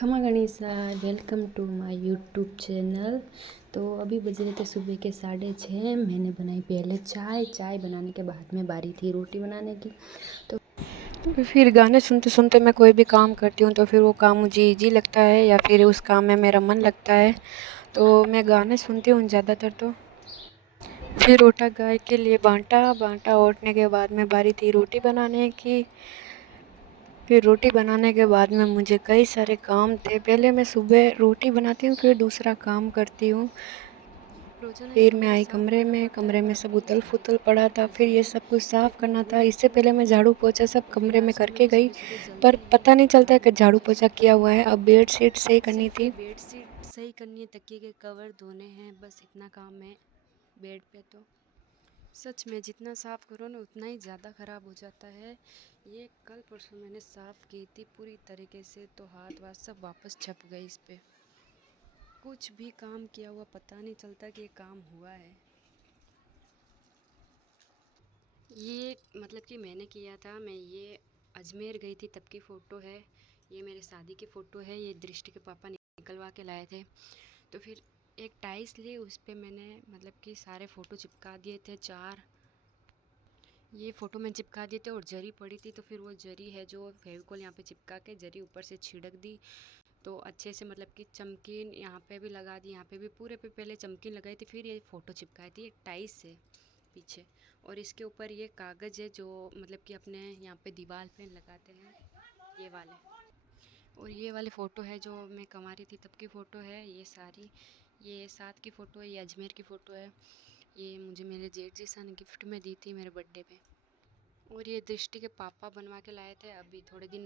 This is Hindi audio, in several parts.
खमा गणिसा, welcome to my YouTube channel. तो अभी बज रहे थे सुबह के 6:30। मैंने बनाई पहले चाय बनाने के बाद में बारी थी रोटी बनाने की। तो फिर गाने सुनते सुनते मैं कोई भी काम करती हूँ तो फिर वो काम मुझे इजी लगता है या फिर उस काम में मेरा मन लगता है, तो मैं गाने सुनती हूँ ज़्यादातर। तो फिर ओटा गाय के लिए बांटा ओटने के बाद में बारी थी रोटी बनाने की। फिर रोटी बनाने के बाद में मुझे कई सारे काम थे। पहले मैं सुबह रोटी बनाती हूँ, फिर दूसरा काम करती हूँ। फिर मैं आई कमरे में सब उथल फुथल पड़ा था, फिर ये सब कुछ साफ़ करना था। इससे पहले मैं झाड़ू पोछा सब कमरे में करके गई, पर पता नहीं चलता कि झाड़ू पोछा किया हुआ है। अब बेडशीट सही करनी थी। बेडशीट सही करनी है, तकिए के कवर धोने हैं, बस इतना काम है बेड पे। तो सच में जितना साफ़ करो ना उतना ही ज़्यादा ख़राब हो जाता है। ये कल परसों मैंने साफ़ की थी पूरी तरीके से, तो हाथ वाथ सब वापस छप गए इस पे। कुछ भी काम किया हुआ पता नहीं चलता कि ये काम हुआ है। ये मतलब कि मैंने किया था, मैं ये अजमेर गई थी तब की फ़ोटो है। ये मेरे शादी की फ़ोटो है। ये दृष्टि के पापा निकलवा के लाए थे। तो फिर एक टाइल्स ली, उस पर मैंने मतलब कि सारे फ़ोटो चिपका दिए थे। 4 ये फ़ोटो में चिपका दिए थे और जरी पड़ी थी, तो फिर वो जरी है जो फेविकोल यहाँ पे चिपका के जरी ऊपर से छिड़क दी, तो अच्छे से मतलब कि चमकीन यहाँ पे भी लगा दी, यहाँ पे भी पूरे पे पहले चमकीन लगाई थी, फिर ये फ़ोटो चिपकाई थी एक टाइल्स से पीछे। और इसके ऊपर ये कागज़ है जो मतलब कि अपने यहाँ पे दीवार पे लगाते हैं, ये वाले। और ये वाली फ़ोटो है जो मैं कमा रही थी तब की फ़ोटो है। ये सारी ये साथ की फ़ोटो है, ये अजमेर की फ़ोटो है। ये मुझे मेरे जेठ जी सन गिफ्ट में दी थी मेरे बर्थडे पे। और ये दृष्टि के पापा बनवा के लाए थे, अभी थोड़े दिन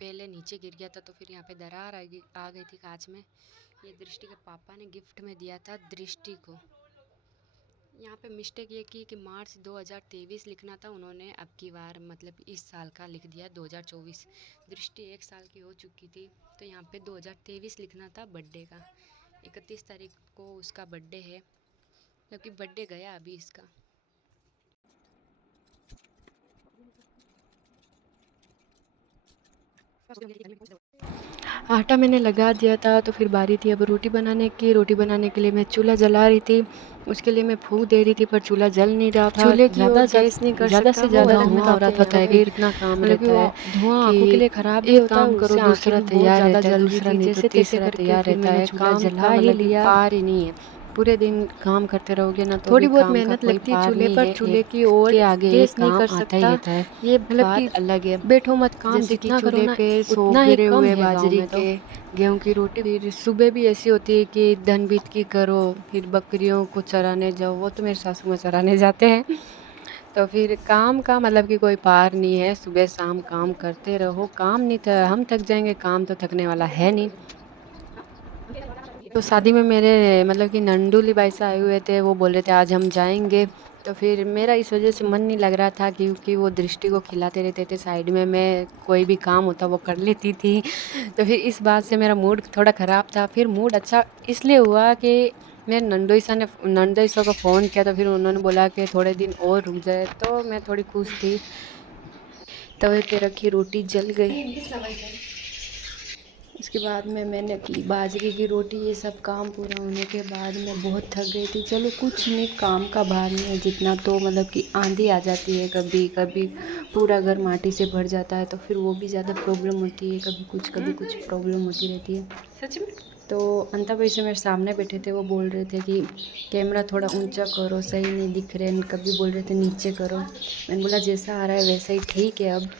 पहले नीचे गिर गया था, तो फिर यहाँ पे दरार आ गई थी कांच में। ये दृष्टि के पापा ने गिफ्ट में दिया था दृष्टि को। यहाँ पे मिस्टेक ये की कि मार्च 2023 लिखना था, उन्होंने अब की बार मतलब इस साल का लिख दिया 2024। दृष्टि 1 साल की हो चुकी थी, तो यहाँ पे 2023 लिखना था बर्थडे का। 31 तारीख को उसका बर्थडे है, क्योंकि बर्थडे गया अभी इसका। आटा मैंने लगा दिया था, तो फिर बारी थी अब रोटी बनाने की। रोटी बनाने के लिए मैं चूल्हा जला रही थी, उसके लिए मैं फूंक दे रही थी, पर चूल्हा जल नहीं रहा था। चूल्हे की ज़्यादा ओर गैस नहीं कर ज़्यादा सकता, से वो ज़्यादा अलग में धुआं हो रहा काफ़ी था, पता तो है फिर कितना काम मतलब कि रहता वो है धुआं कि आँखों के लिए ख़राब भी एक होता है काम और करो उससे आँखें दूसरा भी बहुत तैयार ज़्यादा रहता है, जल रही दूसरा थी। नहीं तो जैसे तैसे तीसरा करके तैयार फिर रहता मैंने है। चूल्हा काम जला का ही मतलब कि लिया। पार ही नहीं है। पूरे दिन काम करते रहोगे ना तो भी थोड़ी बहुत काम का मेहनत कोई लगती है पार चूल्हे नहीं पर, है। चूल्हे एक की ओर के आगे एक गैस नहीं काम कर आता ही सकता। रहता है। ये मतलब बात कि अलग है। बैठो मत, काम जैसे कि जितना करो चूल्हे ना पे सौ उतना ही गिरे कम हुए है गाँव बाजरे में। तो के गेहूं की रोटी। फिर सुबह भी ऐसी होती है कि धन बीत की करो, फिर बकरियों को चराने जाओ। वो तो मेरे सासू माँ चराने जाते हैं। तो फिर काम का मतलब कि कोई पार नहीं है। सुबह शाम काम करते रहो, काम नहीं था हम थक जाएंगे, काम तो थकने वाला है नहीं। तो शादी में मेरे मतलब कि नंदूली बाई से आए हुए थे, वो बोल रहे थे आज हम जाएंगे। तो फिर मेरा इस वजह से मन नहीं लग रहा था, क्योंकि वो दृष्टि को खिलाते रहते थे साइड में, मैं कोई भी काम होता वो कर लेती थी। तो फिर इस बात से मेरा मूड थोड़ा ख़राब था। फिर मूड अच्छा इसलिए हुआ कि मेरे नंदोईसा को फ़ोन किया, तो फिर उन्होंने बोला कि थोड़े दिन और रुक जाए, तो मैं थोड़ी खुश थी। तवे पे रखी रोटी जल गई। उसके बाद में मैंने की बाजरे की रोटी। ये सब काम पूरा होने के बाद मैं बहुत थक गई थी। चलो कुछ नहीं, काम का भार नहीं है जितना, तो मतलब कि आंधी आ जाती है कभी कभी, पूरा घर माटी से भर जाता है, तो फिर वो भी ज़्यादा प्रॉब्लम होती है। कभी कुछ प्रॉब्लम होती रहती है सच में। तो अंता भाई से मेरे सामने बैठे थे, वो बोल रहे थे कि कैमरा थोड़ा ऊंचा करो, सही नहीं दिख रहे। कभी बोल रहे थे नीचे करो। मैंने बोला जैसा आ रहा है वैसा ही ठीक है अब।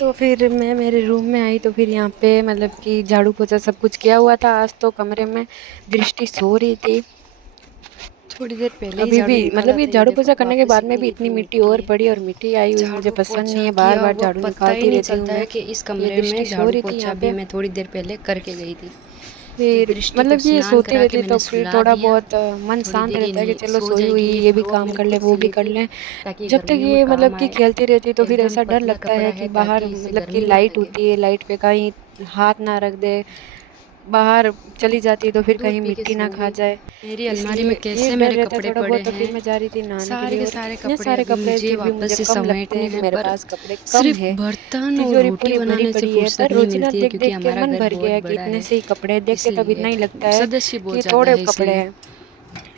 तो फिर मैं मेरे रूम में आई, तो फिर यहाँ पे मतलब कि झाड़ू पोछा सब कुछ किया हुआ था। आज तो कमरे में दृष्टि सो रही थी। थोड़ी देर पहले ही अभी झाड़ू भी निकाला मतलब ये था, ये झाड़ू देखो पोछा करने के वापस बाद में भी कितनी इतनी मिट्टी मिट्टी और है। पड़ी, और मिट्टी आई हुई मुझे झाड़ू पसंद नहीं पोछा है। बार किया बार हुआ झाड़ू पता ही निकालती नहीं रहती हूँ चलता मैं। है कि इस ये कमरे दृष्टि में सो झाड़ू रही थी पोछा यहाँ भी पे। मैं थोड़ी देर पहले करके गई थी। ये फिर दृष्टि को मतलब कि ये स्नान सोती करा के रहती तो मैंने फिर सुला थोड़ा दिया। बहुत मन थोड़ी शांत देर ये रहता है कि चलो सो सोई हुई जाएगी। ये एक भी फ्रॉक काम मैंने कर ले खुद वो सी भी ली कर थी लें। ताकि जब तक गर्मियों में ये मतलब काम कि आए। खेलती रहती है तो फिर एकदम ऐसा डर पतला लगता कपड़ा है है कि बाहर ताकि इससे मतलब कि गर्मी ना लाइट लगे। होती है, लाइट पे कहीं हाथ ना रख दे। बाहर चली जाती तो फिर दूध कहीं पी के मिट्टी ना सो खा गई। जाए, मेरी अलमारी इसलिए में ये कैसे डर मेरे रहता है कपड़े थोड़ा पड़े बहुत। तो फिर हैं। मैं जा रही थी नहाने के सारे लिए, के और सारे इतने कपड़े सारे अभी कपड़े मुझे फिर भी वापस मुझे से कम लगते समेटने हैं कि हैं, मेरे पर पास कपड़े कम सिर्फ है। बर्तन और तिजोरी रोटी पूरी भरी बनाने से पड़ी है, फुर्सत पर नहीं रोजीना मिलती है, देख क्योंकि देख के हमारा मन घर भर बहुत गया कि बड़ा इतने है। से ही कपड़े देख के तब इसलिए इतना ही लगता है सदस्य बहुत कि ज़्यादा थोड़े है, कपड़े इसलिए हैं।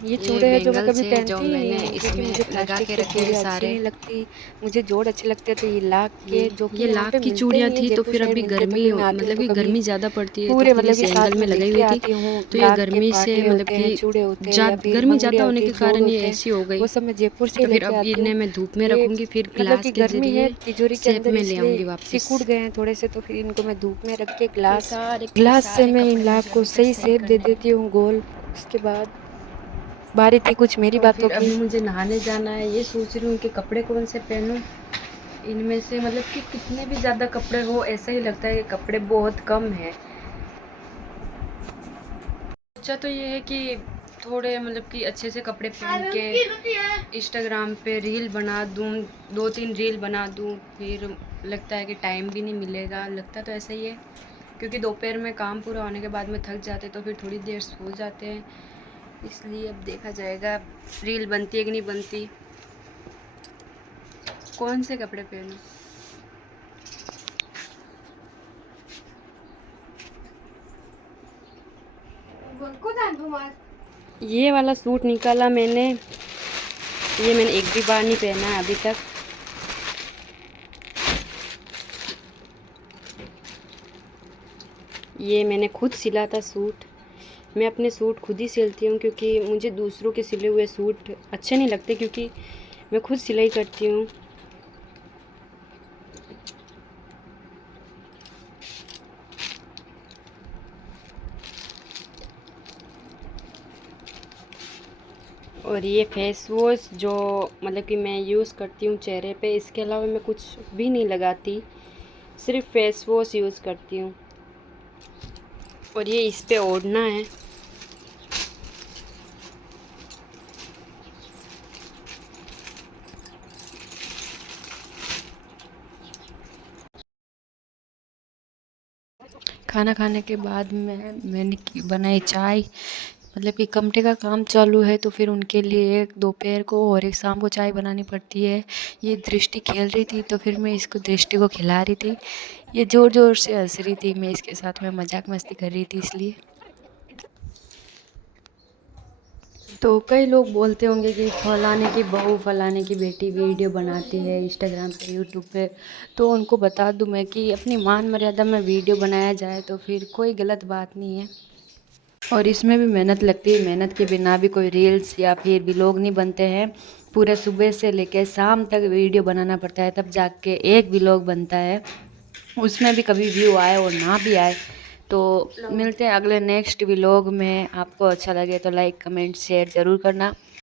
ये ये चूड़े हैं जो मैं कभी बैंगल्स है जो पहनती ही नहीं मैंने हूँ, क्योंकि इसमें मुझे लगा प्लास्टिक के के रखे चूड़े हैं अच्छी सारे। नहीं लगती। मुझे जोड़ अच्छे लगते हैं, तो ये लाख के, जो कि ये यहाँ पे लाख की मिलते चूड़ियाँ नहीं है, थी, तो जयपुर फिर साइड अभी मिलते, तो गर्मी फिर मैं आती हूँ मतलब तो कि कभी गर्मी ज़्यादा पड़ती है, तो पूरे फिर मतलब इस कि एंगल साथ में में लगाई लेके हुई थी। आती हूँ। तो ये लाख के गर्मी से पाटे मतलब होते हैं, कि चूड़े होते हैं, या फिर गर्मी ज़्यादा मंगड़ियाँ होने होती है, के जोड़ कारण ये होते हैं, ऐसी हो गई। वो सब मैं जयपुर से ही तो फिर लेके अब आती हूँ। इन्हें मैं धूप में ये रखूँगी, फिर मतलब ग्लास कि के गर्मी है ज़रिए तिजोरी के शेप अंदर, में ले इसलिए आऊँगी वापस। सिकुड़ गए हैं थोड़े से, तो फिर इनको मैं धूप में रख के ये ग्लास सारे के ग्लास से सारे मैं इन कपड़े लाख मुझे को अभी तक सही सही शेप दे करने हैं। देती हूँ, गोल। उसके बाद बारी थी कुछ मेरी तो बातों फिर की। अभी मुझे नहाने जाना है, ये सोच रही हूँ कि कपड़े कौन से पहनूँ। इनमें से मतलब कि कितने भी ज़्यादा कपड़े हो, ऐसा ही लगता है कि कपड़े बहुत कम है। सोचा तो ये है कि थोड़े मतलब कि अच्छे से कपड़े पहन के इंस्टाग्राम पे रील बना दूँ, 2-3 रील बना दूँ। फिर लगता है कि टाइम भी नहीं मिलेगा, लगता तो ऐसा ही है, क्योंकि दोपहर में काम पूरा होने के बाद में थक जाते, तो फिर थोड़ी देर सो जाते हैं। इसलिए अब देखा जाएगा रील बनती है कि नहीं बनती, कौन से कपड़े पहनूं। ये वाला सूट निकाला मैंने, ये मैंने एक भी बार नहीं पहना है अभी तक। ये मैंने खुद सिला था सूट। मैं अपने सूट खुद ही सिलती हूँ, क्योंकि मुझे दूसरों के सिले हुए सूट अच्छे नहीं लगते, क्योंकि मैं खुद सिलाई करती हूँ। और ये फेस वॉश जो मतलब कि मैं यूज़ करती हूँ चेहरे पे, इसके अलावा मैं कुछ भी नहीं लगाती, सिर्फ फेस वॉश यूज़ करती हूँ। और ये इस पे ओढ़ना है। खाना खाने के बाद मैंने बनाई चाय। मतलब कि कमरे का काम चालू है, तो फिर उनके लिए एक दोपहर को और एक शाम को चाय बनानी पड़ती है। ये दृष्टि खेल रही थी, तो फिर मैं इसको दृष्टि को खिला रही थी। ये ज़ोर ज़ोर से हंस रही थी, मैं इसके साथ में मजाक मस्ती कर रही थी इसलिए। तो कई लोग बोलते होंगे कि फलाने की बहू फलाने की बेटी वीडियो बनाती है इंस्टाग्राम पे, यूट्यूब पे। तो उनको बता दूं मैं कि अपनी मान मर्यादा में वीडियो बनाया जाए तो फिर कोई गलत बात नहीं है। और इसमें भी मेहनत लगती है, मेहनत के बिना भी कोई रील्स या फिर व्लॉग नहीं बनते हैं। पूरे सुबह से लेकर शाम तक वीडियो बनाना पड़ता है, तब जाके एक व्लॉग बनता है। उसमें भी कभी व्यू आए और ना भी आए। तो मिलते हैं अगले नेक्स्ट व्लॉग में। आपको अच्छा लगे तो लाइक कमेंट शेयर ज़रूर करना।